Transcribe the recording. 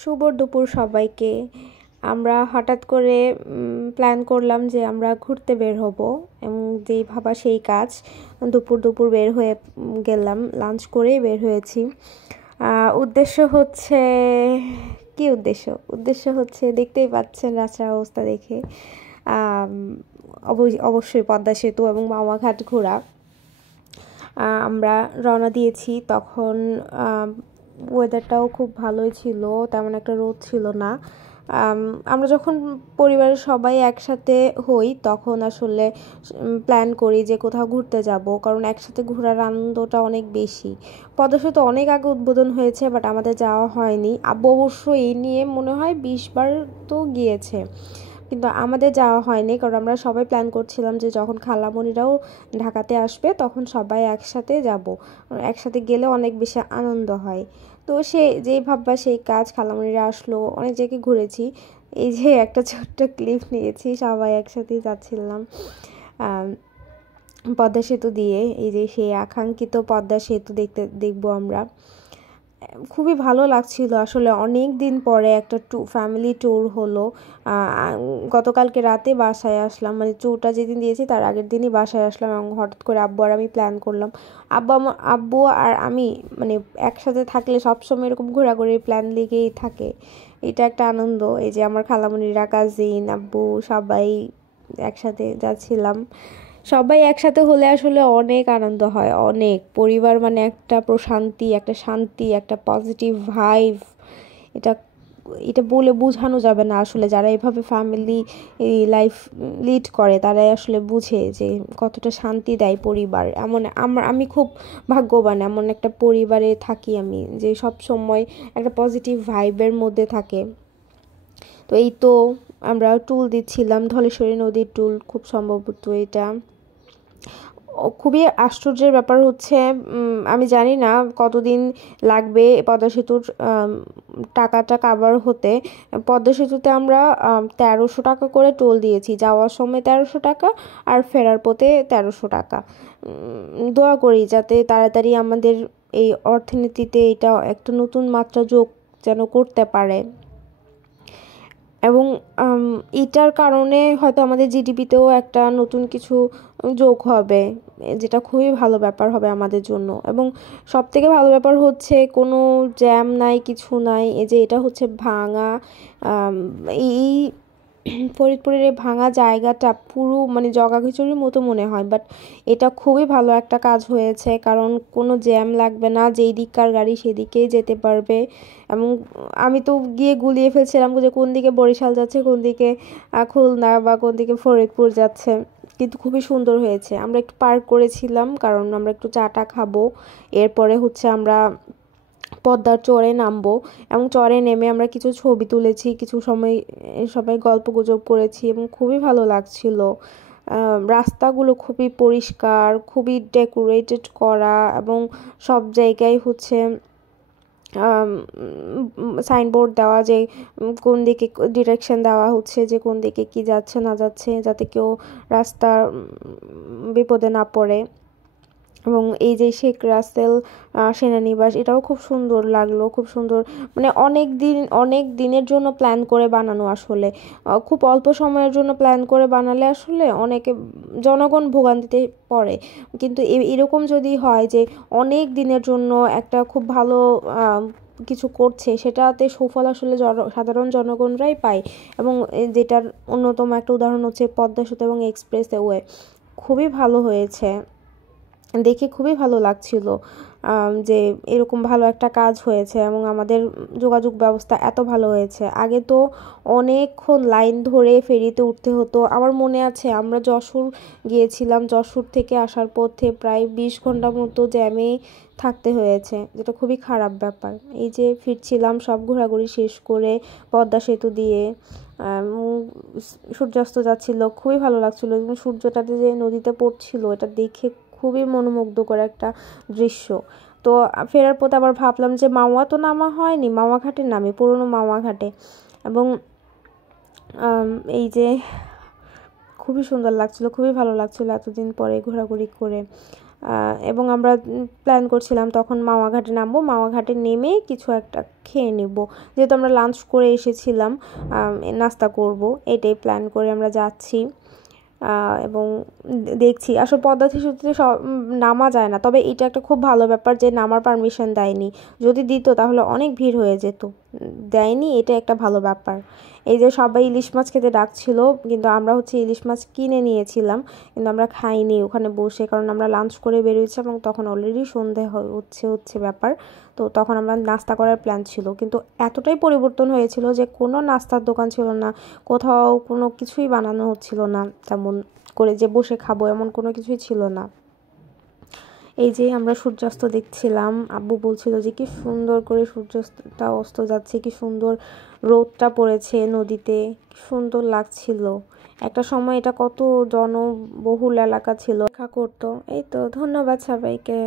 শুভ দুপুর সবাইকে। আমরা হঠাৎ করে প্ল্যান করলাম যে আমরা ঘুরতে বের হব এবং যেই ভাবা সেই কাজ। দুপুর দুপুর বের হয়ে গেলাম, লাঞ্চ করেই বের হয়েছি। উদ্দেশ্য হচ্ছে কি উদ্দেশ্য হচ্ছে দেখতেই পাচ্ছেন রাস্তার অবস্থা দেখে। অবশ্যই পদ্মা সেতু এবং মাওয়া ঘাট ঘোরা। আমরা রওনা দিয়েছি, তখন ওয়েদারটাও খুব ভালোই ছিল, তেমন একটা রোদ ছিল না। আমরা যখন পরিবারের সবাই একসাথে হই তখন আসলে প্ল্যান করি যে কোথাও ঘুরতে যাব, কারণ একসাথে ঘোরার আনন্দটা অনেক বেশি। পদ্মা সেতু অনেক আগে উদ্বোধন হয়েছে, বাট আমাদের যাওয়া হয়নি। আব্বু অবশ্য এই নিয়ে মনে হয় 20 বার তো গিয়েছে, কিন্তু আমাদের যাওয়া হয়নি, কারণ আমরা সবাই প্ল্যান করছিলাম যে যখন খালামণিরাও ঢাকাতে আসবে তখন সবাই একসাথে যাব। একসাথে গেলে অনেক বেশি আনন্দ হয়। তো যেই ভাববা সেই কাজ, খালামণিরা আসলো, অনেক জায়গায় ঘুরেছি। এই যে একটা ছোট্ট ক্লিপ নিয়েছি, সবাই একসাথেই যাচ্ছিলাম পদ্মা সেতু দিয়ে। এই যে সেই আকাঙ্ক্ষিত পদ্মা সেতু দেখবো আমরা। খুবই ভালো লাগছিল আসলে, অনেক দিন পরে একটা ফ্যামিলি ট্যুর হলো। গতকালকে রাতে বাসায় আসলাম, মানে ট্যুরটা যেদিন দিয়েছি তার আগের দিনই বাসায় আসলাম, এবং হঠাৎ করে আব্বু আর আমি প্ল্যান করলাম। আব্বু আর আমি মানে একসাথে থাকলে সবসময় এরকম ঘোরাঘুরির প্ল্যান লেগেই থাকে। এটা একটা আনন্দ। এই যে আমার খালামণিরা, কাজিন, আব্বু সবাই একসাথে যাচ্ছিলাম। সবাই একসাথে হলে আসলে অনেক আনন্দ হয়, অনেক। পরিবার মানে একটা প্রশান্তি, একটা শান্তি, একটা পজিটিভ ভাইব। এটা এটা বলে বোঝানো যাবে না আসলে। যারা এভাবে ফ্যামিলি লাইফ লিড করে তারাই আসলে বুঝে যে কতটা শান্তি দেয় পরিবার। আমি খুব ভাগ্যবান, এমন একটা পরিবারে থাকি আমি, যে সব সময় একটা পজিটিভ ভাইবের মধ্যে থাকে। তো এই তো আমরা ট্যুর দিচ্ছিলাম, ধলেশ্বরী নদীর ট্যুর খুব সম্ভবত এটা। খুবই আশ্চর্যের ব্যাপার হচ্ছে, আমি জানি না কতদিন লাগবে পদ্মা সেতুর টাকাটা কাভার হতে। পদ্মা সেতুতে আমরা 1300 টাকা করে টোল দিয়েছি, যাওয়ার সময় 1300 টাকা আর ফেরার পথে 1300 টাকা। দোয়া করি যাতে তাড়াতাড়ি আমাদের এই অর্থনীতিতে এটা একটা নতুন মাত্রা যোগ যেন করতে পারে, এবং এটার কারণে হয়তো আমাদের জিডিপিতেও একটা নতুন কিছু যোগ হবে, যেটা খুবই ভালো ব্যাপার হবে আমাদের জন্য। এবং সবথেকে ভালো ব্যাপার হচ্ছে কোনো জ্যাম নাই, কিছু নাই। এই যে এটা হচ্ছে ভাঙা, এই ফরিদপুরের এই ভাঙা জায়গাটা পুরো মানে জগাখিচুড়ির মতো মনে হয়, বাট এটা খুবই ভালো একটা কাজ হয়েছে, কারণ কোনো জ্যাম লাগবে না, যেই দিককার গাড়ি সেদিকেই যেতে পারবে। এবং আমি তো গিয়ে গুলিয়ে ফেলছিলাম যে কোন দিকে বরিশাল যাচ্ছে, কোন দিকে খুলনা, বা কোন দিকে ফরিদপুর যাচ্ছে। কিন্তু খুবই সুন্দর হয়েছে। আমরা একটু পার্ক করেছিলাম কারণ আমরা একটু চাটা খাবো। এরপরে হচ্ছে আমরা পদ্মার চরে নামবো, এবং চরে নেমে আমরা কিছু ছবি তুলেছি, কিছু সময় সবাই গল্পগুজব করেছি, এবং খুবই ভালো লাগছিল। রাস্তাগুলো খুবই পরিষ্কার, খুবই ডেকোরেটেড করা, এবং সব জায়গায় হচ্ছে সাইনবোর্ড দেওয়া, যে কোন দিকে ডিরেকশন দেওয়া হচ্ছে, যে কোন দিকে কি যাচ্ছে না যাচ্ছে, যাতে কেউ রাস্তার বিপদে না পড়ে। এবং এই যে শেখ রাসেল সেনানিবাস, এটাও খুব সুন্দর লাগলো, খুব সুন্দর। মানে অনেক দিনের জন্য প্ল্যান করে বানানো আসলে। খুব অল্প সময়ের জন্য প্ল্যান করে বানালে আসলে অনেকে জনগণ ভোগান্তিতে পড়ে, কিন্তু এরকম যদি হয় যে অনেক দিনের জন্য একটা খুব ভালো কিছু করছে, সেটাতে সুফল আসলে সাধারণ জনগণরাই পায়। এবং যেটার অন্যতম একটা উদাহরণ হচ্ছে পদ্মা সেতু এবং এক্সপ্রেসওয়ে। খুবই ভালো হয়েছে, দেখে খুবই ভালো লাগছিল যে এরকম ভালো একটা কাজ হয়েছে, এবং আমাদের যোগাযোগ ব্যবস্থা এত ভালো হয়েছে। আগে তো অনেকক্ষণ লাইন ধরে ফেরিতে উঠতে হতো। আমার মনে আছে আমরা যশোর গিয়েছিলাম, যশোর থেকে আসার পথে প্রায় 20 ঘন্টা মতো জ্যামে থাকতে হয়েছে, যেটা খুবই খারাপ ব্যাপার। এই যে ফিরছিলাম সব ঘোরাঘুরি শেষ করে পদ্মা সেতু দিয়ে, সূর্যাস্ত যাচ্ছিল, খুবই ভালো লাগছিল, এবং সূর্যটাতে যে নদীতে পড়ছিল এটা দেখে খুবই মনোমুগ্ধকর একটা দৃশ্য। তো ফেরার পথে আবার ভাবলাম যে মাওয়া তো নামা হয়নি, মাওয়া ঘাটে নামি, পুরনো মাওয়া ঘাটে। এবং এই যে খুবই সুন্দর লাগছিল, খুবই ভালো লাগছিল এতদিন পরে ঘোরাঘুরি করে। এবং আমরা প্ল্যান করছিলাম তখন মাওয়া ঘাটে নামবো, মাওয়া ঘাটে নেমে কিছু একটা খেয়ে নেব, যেহেতু আমরা লাঞ্চ করে এসেছিলাম, নাস্তা করব, এটাই প্ল্যান করে আমরা যাচ্ছি। এবং দেখছি আসলে পদ্মা সেতুতে সব নামা যায় না, তবে এটা একটা খুব ভালো ব্যাপার যে নামার পারমিশন দেয়নি, যদি দিত তাহলে অনেক ভিড় হয়ে যেত, দেয়নি, এটা একটা ভালো ব্যাপার। এই যে সবাই ইলিশ মাছ খেতে ডাকছিল, কিন্তু আমরা হচ্ছে ইলিশ মাছ কিনে নিয়েছিলাম, কিন্তু আমরা খাইনি ওখানে বসে, কারণ আমরা লাঞ্চ করে বেরিয়েছি এবং তখন অলরেডি সন্ধে হচ্ছে ব্যাপার। তো তখন আমরা নাস্তা করার প্ল্যান ছিল, কিন্তু এতটাই পরিবর্তন হয়েছিল যে কোনো নাস্তার দোকান ছিল না, কোথাও কোনো কিছুই বানানো হচ্ছিল না তেমন করে যে বসে খাবো এমন কোনো কিছুই ছিল না। এই যে আমরা সূর্যাস্ত দেখছিলাম, আব্বু বলছিল যে কি সুন্দর করে সূর্যাস্তটা অস্ত যাচ্ছে, কি সুন্দর রোদটা পড়েছে নদীতে, কি সুন্দর লাগছিল। একটা সময় এটা কত জনবহুল এলাকা ছিল, দেখা করতো। এই তো, ধন্যবাদ সবাইকে।